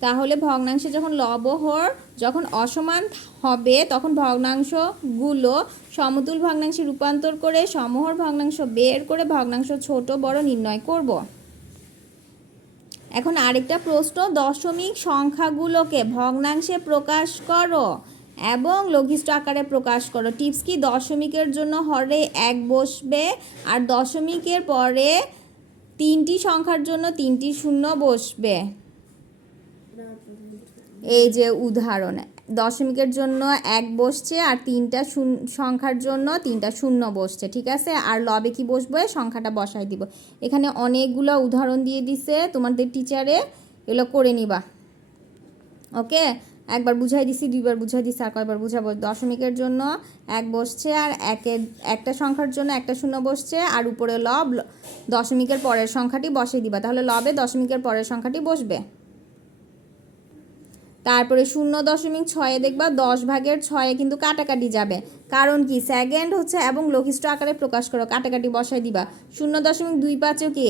তাহলে ভগ্নাংশে যখন লবহর যখন অসমান হবে, তখন ভগ্নাংশগুলো সমতুল ভগ্নাংশে রূপান্তর করে সমহর ভগ্নাংশ বের করে ভগ্নাংশ ছোট বড় নির্ণয় করব। এখন আরেকটা প্রশ্ন, দশমিক সংখ্যাগুলোকে ভগ্নাংশে প্রকাশ করো এবং লঘিষ্ঠ আকারে প্রকাশ করো। টিপস কি? দশমিকের জন্য হরে এক বসবে আর দশমিকের পরে তিনটি সংখ্যার জন্য তিনটি শূন্য বসবে। এই যে উদাহরণ, দশমিকের জন্য এক বসছে আর তিনটা সংখ্যার জন্য তিনটা শূন্য বসছে, ঠিক আছে? আর লবে কি বসবে? সংখ্যাটা বসাই দিব। এখানে অনেকগুলো উদাহরণ দিয়ে দিছে তোমাদের টিচারে এগুলো করে নিবা। ওকে? একবার বুঝাই দিছি, দুইবার বুঝাই দিছি, আর কয়বার বুঝাবো? দশমিকের জন্য এক বসছে আর একের একটা সংখ্যার জন্য একটা শূন্য বসছে, আর উপরে লব দশমিকের পরের সংখ্যাটি বসিয়ে দিবা। তাহলে লবে দশমিকের পরের সংখ্যাটি বসবে। তারপরে শূন্য দশমিক ছয়ে দেখবা দশ ভাগের ছয়ে কিন্তু কাটাকাটি যাবে। কারণ কি? সেকেন্ড হচ্ছে এবং লঘিষ্ঠ আকারে প্রকাশ করো, কাটাকাটি বসাই দিবা। শূন্য দশমিক দুই পাঁচও কি?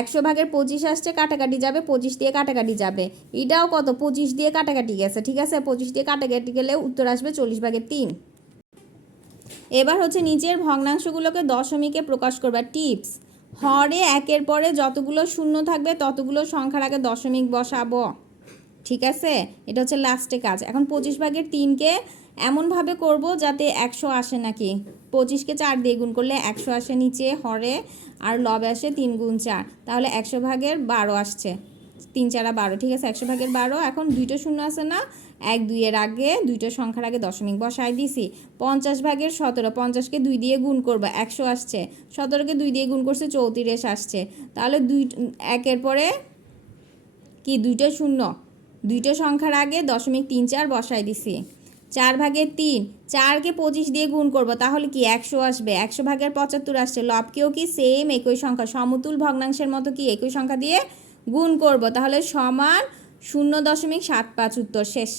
একশো ভাগের পঁচিশ আসছে, কাটাকাটি যাবে, পঁচিশ দিয়ে কাটাকাটি যাবে। এটাও কত? পঁচিশ দিয়ে কাটাকাটি গেছে, ঠিক আছে? পঁচিশ দিয়ে কাটাকাটি গেলে উত্তর আসবে চল্লিশ ভাগের তিন। এবার হচ্ছে নিচের ভগ্নাংশগুলোকে দশমিকে প্রকাশ করবা, টিপস। হরে একের পরে যতগুলো শূন্য থাকবে, ততগুলো সংখ্যার আগে দশমিক বসাবো। ঠিক আছে? এটা হচ্ছে লাস্টে কাজ। এখন পঁচিশ ভাগের তিনকে এমনভাবে করব যাতে একশো আসে নাকি? পঁচিশকে চার দিয়ে গুণ করলে একশো আসে নিচে, হরে, আর লবে আসে তিন গুণ চার। তাহলে একশো ভাগের বারো আসছে। তিন চারা বারো, ঠিক আছে? একশো ভাগের বারো, এখন দুইটা শূন্য আছে না? এক দুইয়ের আগে দুইটা সংখ্যার আগে দশমিক বসাই দিছি। পঞ্চাশ ভাগের সতেরো, পঞ্চাশকে দুই দিয়ে গুণ করব, একশো আসছে। সতেরোকে দুই দিয়ে গুণ করছে চৌত্রিশ আসছে। তাহলে দুই, একের পরে কি? দুইটা শূন্য। দুইটা সংখ্যার আগে দশমিক তিন চার বসায় দিছি। চার ভাগের তিন, চারকে পঁচিশ দিয়ে গুণ করব, তাহলে কি একশো আসবে? একশো ভাগের পঁচাত্তর আসছে। লবকেও কি সেম একই সংখ্যা, সমতুল ভগ্নাংশের মতো কি একই সংখ্যা দিয়ে গুণ করব? তাহলে সমান শূন্য দশমিক সাত পাঁচ উত্তর শেষ।